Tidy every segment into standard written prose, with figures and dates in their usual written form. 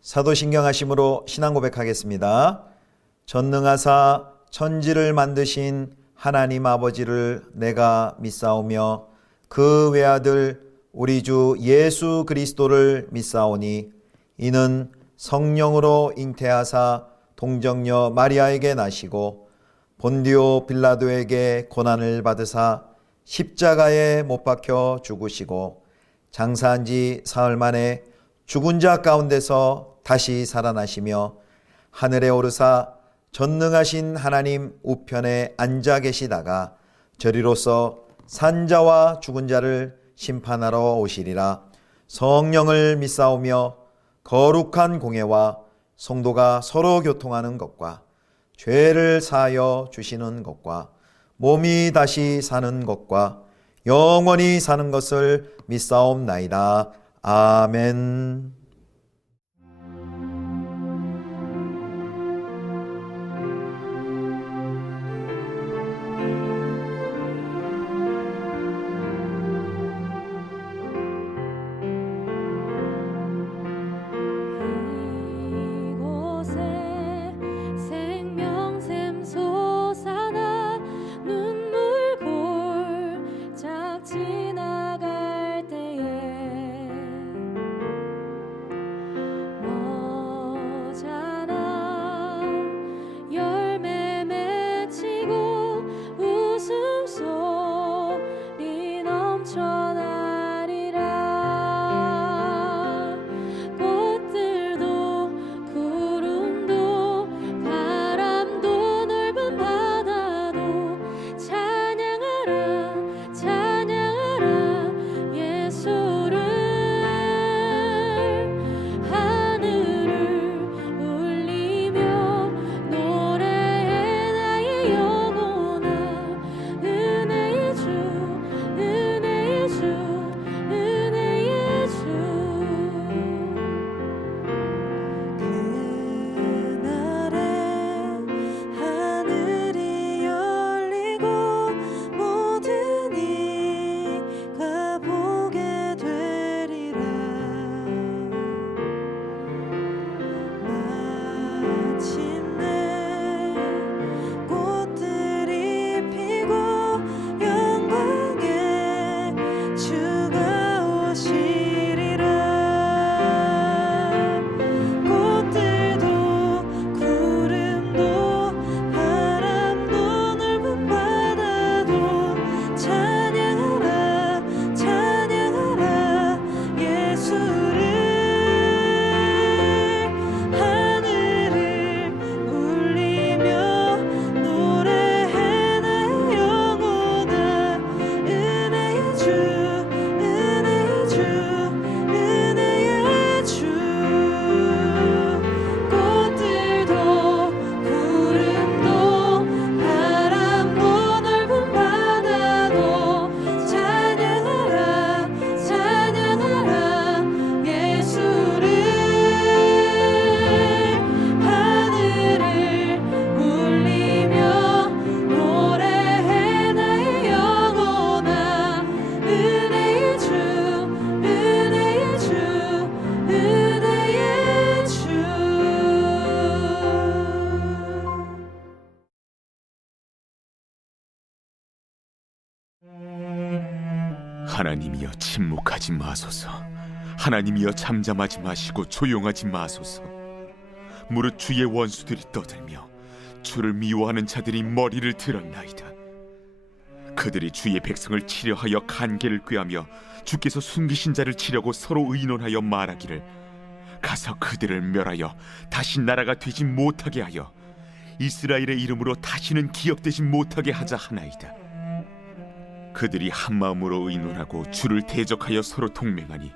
사도신경하심으로 신앙 고백하겠습니다. 전능하사 천지를 만드신 하나님 아버지를 내가 믿사오며 그 외아들 우리 주 예수 그리스도를 믿사오니 이는 성령으로 잉태하사 동정녀 마리아에게 나시고 본디오 빌라도에게 고난을 받으사 십자가에 못 박혀 죽으시고 장사한 지 사흘 만에 죽은 자 가운데서 다시 살아나시며 하늘에 오르사 전능하신 하나님 우편에 앉아 계시다가 저리로서 산자와 죽은 자를 심판하러 오시리라. 성령을 믿사오며 거룩한 공회와 성도가 서로 교통하는 것과 죄를 사하여 주시는 것과 몸이 다시 사는 것과 영원히 사는 것을 믿사옵나이다. 아멘. 하나님이여 침묵하지 마소서. 하나님이여 잠잠하지 마시고 조용하지 마소서. 무릇 주의 원수들이 떠들며 주를 미워하는 자들이 머리를 들었나이다. 그들이 주의 백성을 치려 하여 간계를 꾀하며 주께서 숨기신 자를 치려고 서로 의논하여 말하기를 가서 그들을 멸하여 다시 나라가 되지 못하게 하여 이스라엘의 이름으로 다시는 기억되지 못하게 하자 하나이다. 그들이 한마음으로 의논하고 주를 대적하여 서로 동맹하니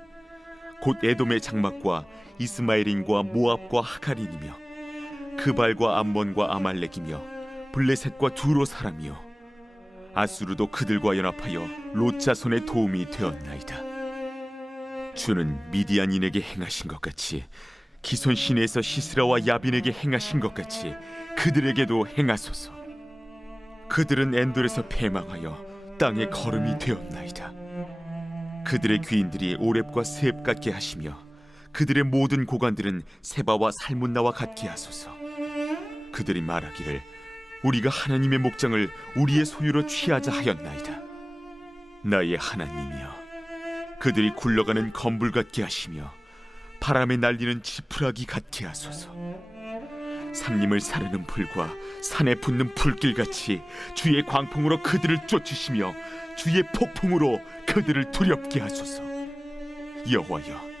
곧 에돔의 장막과 이스마엘인과 모압과 하갈인이며 그발과 암몬과 아말렉이며 블레셋과 두로 사람이요 아수르도 그들과 연합하여 롯 자손의 도움이 되었나이다. 주는 미디안인에게 행하신 것 같이 기손 시내에서 시스라와 야빈에게 행하신 것 같이 그들에게도 행하소서. 그들은 엔돌에서 패망하여 땅의 거름이 되었나이다. 그들의 귀인들이 오렙과 스렙 같게 하시며 그들의 모든 고관들은 세바와 살문나와 같게 하소서. 그들이 말하기를 우리가 하나님의 목장을 우리의 소유로 취하자 하였나이다. 나의 하나님이여, 그들이 굴러가는 건불 같게 하시며 바람에 날리는 지푸라기 같게 하소서. 산림을 사르는 불과 산에 붙는 불길같이 주의 광풍으로 그들을 쫓으시며 주의 폭풍으로 그들을 두렵게 하소서. 여호와여,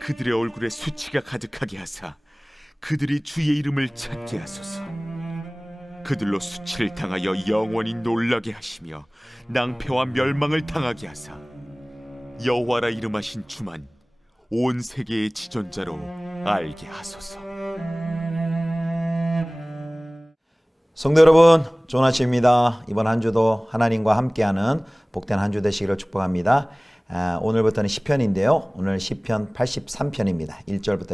그들의 얼굴에 수치가 가득하게 하사 그들이 주의 이름을 찾게 하소서. 그들로 수치를 당하여 영원히 놀라게 하시며 낭패와 멸망을 당하게 하사 여호와라 이름하신 주만 온 세계의 지존자로 알게 하소서. 성도 여러분, 좋은 아침입니다. 이번 한 주도 하나님과 함께하는 복된 한 주 되시기를 축복합니다. 오늘부터는 시편인데요. 오늘 시편 83편입니다. 1절부터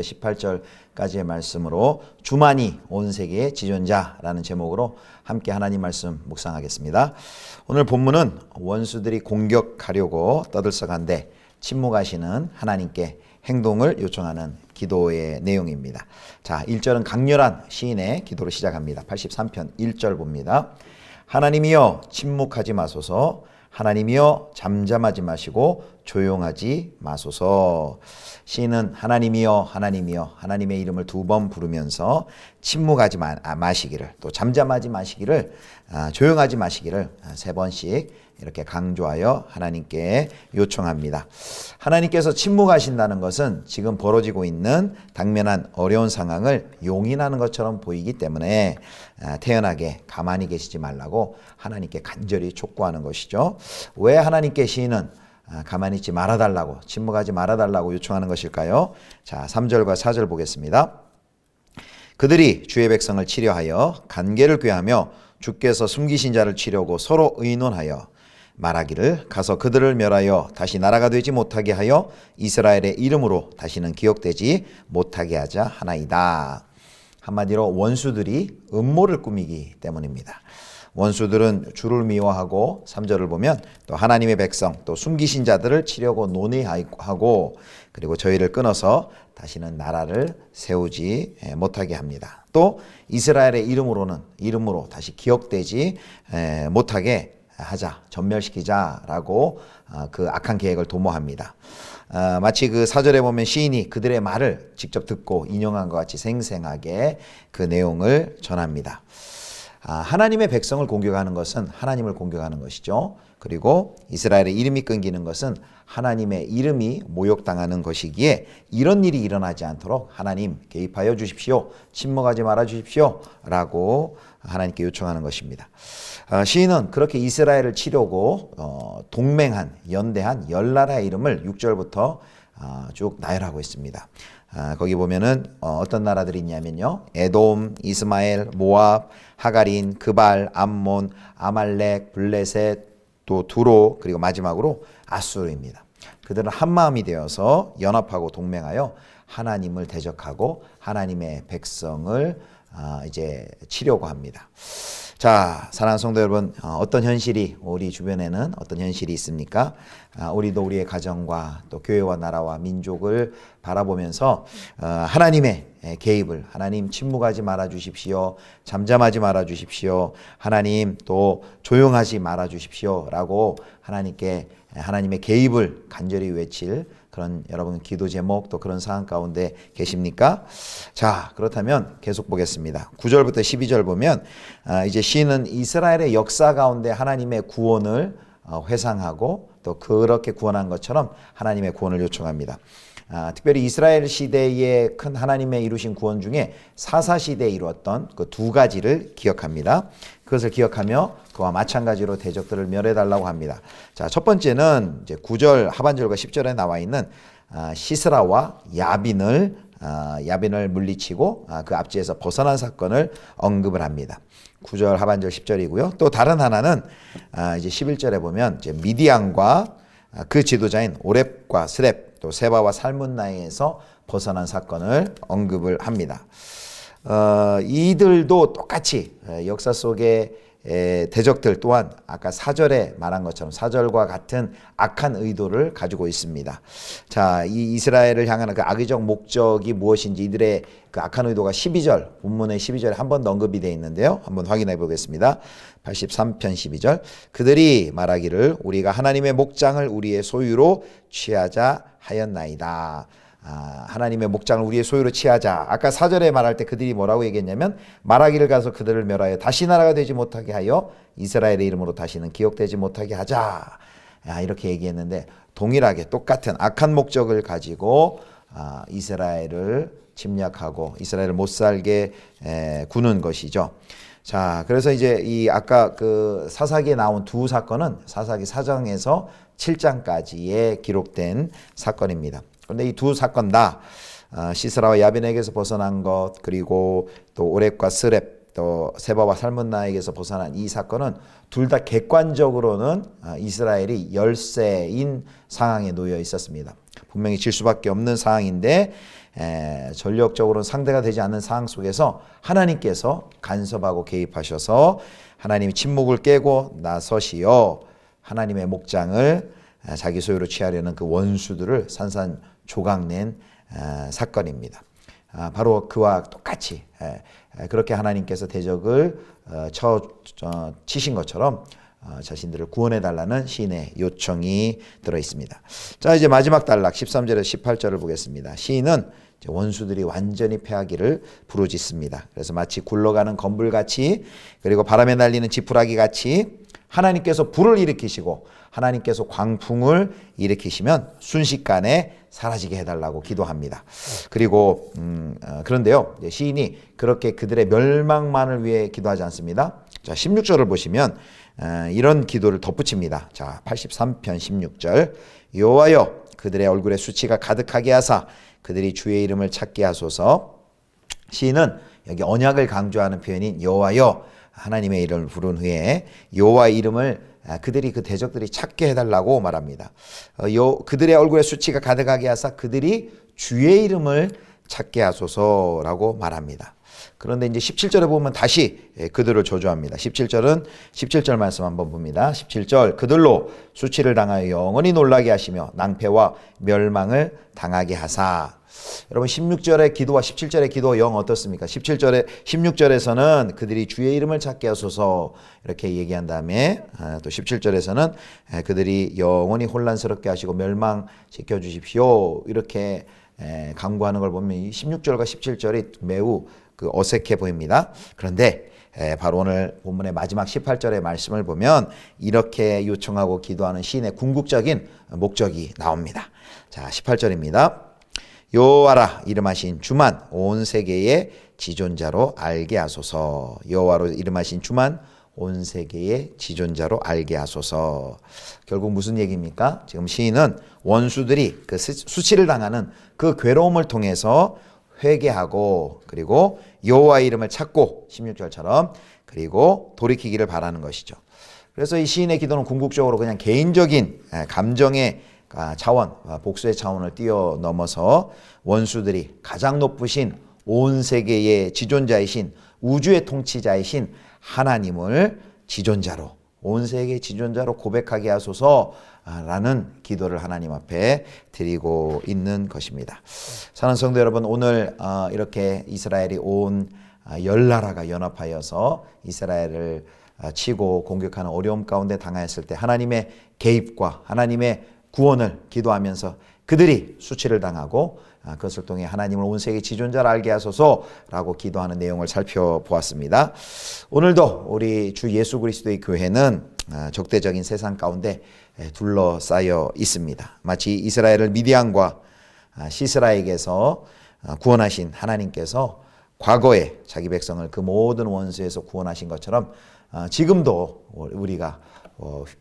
18절까지의 말씀으로 주만이 온 세계의 지존자라는 제목으로 함께 하나님 말씀 묵상하겠습니다. 오늘 본문은 원수들이 공격하려고 떠들썩한데 침묵하시는 하나님께 행동을 요청하는 기도의 내용입니다. 자, 1절은 강렬한 시인의 기도로 시작합니다. 83편 1절 봅니다. 하나님이여 침묵하지 마소서. 하나님이여 잠잠하지 마시고 조용하지 마소서. 시인은 하나님이여 하나님이여 하나님의 이름을 2번 부르면서 침묵하지 마시기를, 또 잠잠하지 마시기를, 조용하지 마시기를 3번씩 이렇게 강조하여 하나님께 요청합니다. 하나님께서 침묵하신다는 것은 지금 벌어지고 있는 당면한 어려운 상황을 용인하는 것처럼 보이기 때문에 태연하게 가만히 계시지 말라고 하나님께 간절히 촉구하는 것이죠. 왜 하나님께 시인은 가만히 있지 말아달라고, 침묵하지 말아달라고 요청하는 것일까요? 자, 3절과 4절 보겠습니다. 그들이 주의 백성을 치려하여 간계를 꾀하며 주께서 숨기신 자를 치려고 서로 의논하여 말하기를 가서 그들을 멸하여 다시 나라가 되지 못하게 하여 이스라엘의 이름으로 다시는 기억되지 못하게 하자 하나이다. 한마디로 원수들이 음모를 꾸미기 때문입니다. 원수들은 주를 미워하고 3절을 보면 또 하나님의 백성, 또 숨기신 자들을 치려고 논의하고 그리고 저희를 끊어서 다시는 나라를 세우지 못하게 합니다. 또 이스라엘의 이름으로 다시 기억되지 못하게 하자, 전멸시키자라고 그 악한 계획을 도모합니다. 마치 그 4절에 보면 시인이 그들의 말을 직접 듣고 인용한 것 같이 생생하게 그 내용을 전합니다. 하나님의 백성을 공격하는 것은 하나님을 공격하는 것이죠. 그리고 이스라엘의 이름이 끊기는 것은 하나님의 이름이 모욕당하는 것이기에 이런 일이 일어나지 않도록 하나님 개입하여 주십시오. 침묵하지 말아 주십시오. 라고 하나님께 요청하는 것입니다. 시인은 그렇게 이스라엘을 치려고 동맹한, 연대한 10나라의 이름을 6절부터 쭉 나열하고 있습니다. 거기 보면은 어떤 나라들이 있냐면요. 에돔, 이스마엘, 모압, 하가린, 그발, 암몬, 아말렉, 블레셋, 또 두로, 그리고 마지막으로 아수르입니다. 그들은 한마음이 되어서 연합하고 동맹하여 하나님을 대적하고 하나님의 백성을 이제 치려고 합니다. 자, 사랑하는 성도 여러분, 어떤 현실이 우리 주변에는 어떤 현실이 있습니까? 우리도 우리의 가정과 또 교회와 나라와 민족을 바라보면서 하나님의 개입을, 하나님 침묵하지 말아 주십시오. 잠잠하지 말아 주십시오. 하나님 또 조용하지 말아 주십시오. 라고 하나님께 하나님의 개입을 간절히 외칠 그런 여러분 기도 제목 또 그런 상황 가운데 계십니까? 자, 그렇다면 계속 보겠습니다. 9절부터 12절 보면 이제 시인은 이스라엘의 역사 가운데 하나님의 구원을 회상하고 또 그렇게 구원한 것처럼 하나님의 구원을 요청합니다. 특별히 이스라엘 시대에 큰 하나님의 이루신 구원 중에 사사시대에 이루었던 그 2가지를 기억합니다. 그것을 기억하며 그와 마찬가지로 대적들을 멸해달라고 합니다. 자, 첫 번째는 이제 9절 하반절과 10절에 나와 있는 시스라와 야빈을 물리치고 그 압제에서 벗어난 사건을 언급을 합니다. 9절 하반절 10절이고요. 또 다른 하나는 이제 11절에 보면 이제 미디안과 그 지도자인 오렙과 스렙 또 세바와 살문나에서 벗어난 사건을 언급을 합니다. 이들도 똑같이 역사 속에 대적들 또한 아까 4절에 말한 것처럼 4절과 같은 악한 의도를 가지고 있습니다. 자, 이 이스라엘을 향하는 그 악의적 목적이 무엇인지 이들의 그 악한 의도가 12절, 본문의 12절에 한 번 더 언급이 되어 있는데요. 한번 확인해 보겠습니다. 83편 12절. 그들이 말하기를 우리가 하나님의 목장을 우리의 소유로 취하자 하였나이다. 하나님의 목장을 우리의 소유로 취하자. 아까 4절에 말할 때 그들이 뭐라고 얘기했냐면 말하기를 가서 그들을 멸하여 다시 나라가 되지 못하게 하여 이스라엘의 이름으로 다시는 기억되지 못하게 하자. 이렇게 얘기했는데 동일하게 똑같은 악한 목적을 가지고 이스라엘을 침략하고 이스라엘을 못 살게 구는 것이죠. 자, 그래서 이제 이 아까 그 사사기에 나온 두 사건은 사사기 4장에서 7장까지에 기록된 사건입니다. 그런데 이 두 사건 다 시스라와 야빈에게서 벗어난 것, 그리고 또 오렙과 스렙, 또 세바와 살문나에게서 벗어난 이 사건은 둘 다 객관적으로는 이스라엘이 열세인 상황에 놓여 있었습니다. 분명히 질 수밖에 없는 상황인데 전력적으로는 상대가 되지 않는 상황 속에서 하나님께서 간섭하고 개입하셔서 하나님이 침묵을 깨고 나서시어 하나님의 목장을 자기 소유로 취하려는 그 원수들을 산산조각낸 사건입니다. 바로 그와 똑같이 그렇게 하나님께서 대적을 치신 것처럼 자신들을 구원해달라는 시인의 요청이 들어 있습니다. 자, 이제 마지막 단락 13절에서 18절을 보겠습니다. 시인은 원수들이 완전히 패하기를 부르짖습니다. 그래서 마치 굴러가는 건불같이, 그리고 바람에 날리는 지푸라기 같이 하나님께서 불을 일으키시고 하나님께서 광풍을 일으키시면 순식간에 사라지게 해달라고 기도합니다. 그리고 그런데요, 시인이 그렇게 그들의 멸망만을 위해 기도하지 않습니다. 자, 16절을 보시면 이런 기도를 덧붙입니다. 자, 83편 16절. 여호와여 그들의 얼굴에 수치가 가득하게 하사 그들이 주의 이름을 찾게 하소서. 시인은 여기 언약을 강조하는 표현인 여호와여, 하나님의 이름을 부른 후에 여호와의 이름을 그들이 그 대적들이 찾게 해달라고 말합니다. 그들의 얼굴에 수치가 가득하게 하사 그들이 주의 이름을 찾게 하소서라고 말합니다. 그런데 이제 17절에 보면 다시 그들을 저주합니다. 17절 말씀 한번 봅니다. 17절. 그들로 수치를 당하여 영원히 놀라게 하시며 낭패와 멸망을 당하게 하사. 여러분 16절의 기도와 17절의 기도 영 어떻습니까? 16절에서는 그들이 주의 이름을 찾게 하소서 이렇게 얘기한 다음에 또 17절에서는 그들이 영원히 혼란스럽게 하시고 멸망시켜 주십시오 이렇게 강구하는 걸 보면 이 16절과 17절이 매우 어색해 보입니다. 그런데 바로 오늘 본문의 마지막 18절의 말씀을 보면 이렇게 요청하고 기도하는 시인의 궁극적인 목적이 나옵니다. 자, 18절입니다. 여호와라 이름하신 주만 온 세계의 지존자로 알게 하소서. 여호와로 이름하신 주만 온 세계의 지존자로 알게 하소서. 결국 무슨 얘기입니까? 지금 시인은 원수들이 그 수치를 당하는 그 괴로움을 통해서 회개하고 그리고 여호와의 이름을 찾고 16절처럼 그리고 돌이키기를 바라는 것이죠. 그래서 이 시인의 기도는 궁극적으로 그냥 개인적인 감정의 차원, 복수의 차원을 뛰어넘어서 원수들이 가장 높으신 온 세계의 지존자이신 우주의 통치자이신 하나님을 지존자로, 온 세계의 지존자로 고백하게 하소서라는 기도를 하나님 앞에 드리고 있는 것입니다. 사랑하는 성도 여러분, 오늘 이렇게 이스라엘이 온 열 나라가 연합하여서 이스라엘을 치고 공격하는 어려움 가운데 당하였을 때 하나님의 개입과 하나님의 구원을 기도하면서 그들이 수치를 당하고 그것을 통해 하나님을 온 세계 지존자를 알게 하소서라고 기도하는 내용을 살펴보았습니다. 오늘도 우리 주 예수 그리스도의 교회는 적대적인 세상 가운데 둘러싸여 있습니다. 마치 이스라엘을 미디안과 시스라에게서 구원하신 하나님께서 과거에 자기 백성을 그 모든 원수에서 구원하신 것처럼 지금도 우리가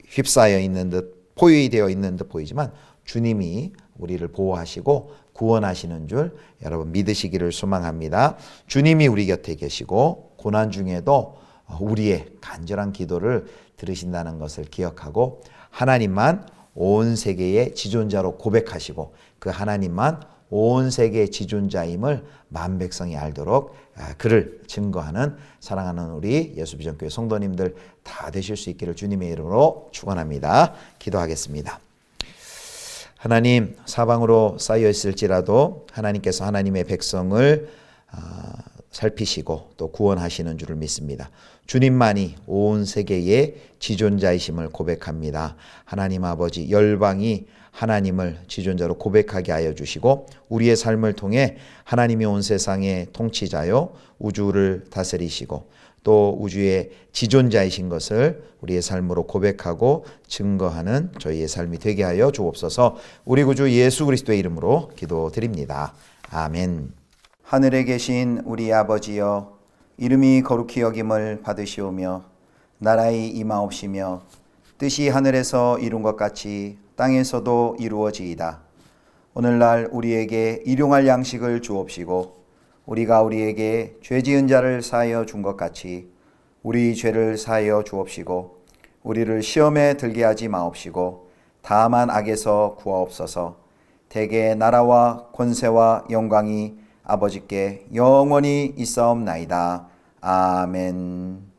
휩싸여 있는 듯 포위되어 있는 듯 보이지만 주님이 우리를 보호하시고 구원하시는 줄 여러분 믿으시기를 소망합니다. 주님이 우리 곁에 계시고 고난 중에도 우리의 간절한 기도를 들으신다는 것을 기억하고 하나님만 온 세계의 지존자로 고백하시고 그 하나님만 온 세계의 지존자임을 만 백성이 알도록 그를 증거하는 사랑하는 우리 예수비전교회 성도님들 다 되실 수 있기를 주님의 이름으로 축원합니다. 기도하겠습니다. 하나님, 사방으로 쌓여 있을지라도 하나님께서 하나님의 백성을 살피시고 또 구원하시는 줄을 믿습니다. 주님만이 온 세계의 지존자이심을 고백합니다. 하나님 아버지, 열방이 하나님을 지존자로 고백하게 하여 주시고 우리의 삶을 통해 하나님이 온 세상의 통치자요 우주를 다스리시고 또 우주의 지존자이신 것을 우리의 삶으로 고백하고 증거하는 저희의 삶이 되게 하여 주옵소서. 우리 구주 예수 그리스도의 이름으로 기도드립니다. 아멘. 하늘에 계신 우리 아버지여, 이름이 거룩히 여김을 받으시오며 나라의 임하옵시며 뜻이 하늘에서 이룬 것 같이 땅에서도 이루어지이다. 오늘날 우리에게 일용할 양식을 주옵시고 우리가 우리에게 죄 지은 자를 사하여 준 것 같이 우리 죄를 사하여 주옵시고 우리를 시험에 들게 하지 마옵시고 다만 악에서 구하옵소서. 대개 나라와 권세와 영광이 아버지께 영원히 있사옵나이다. 아멘.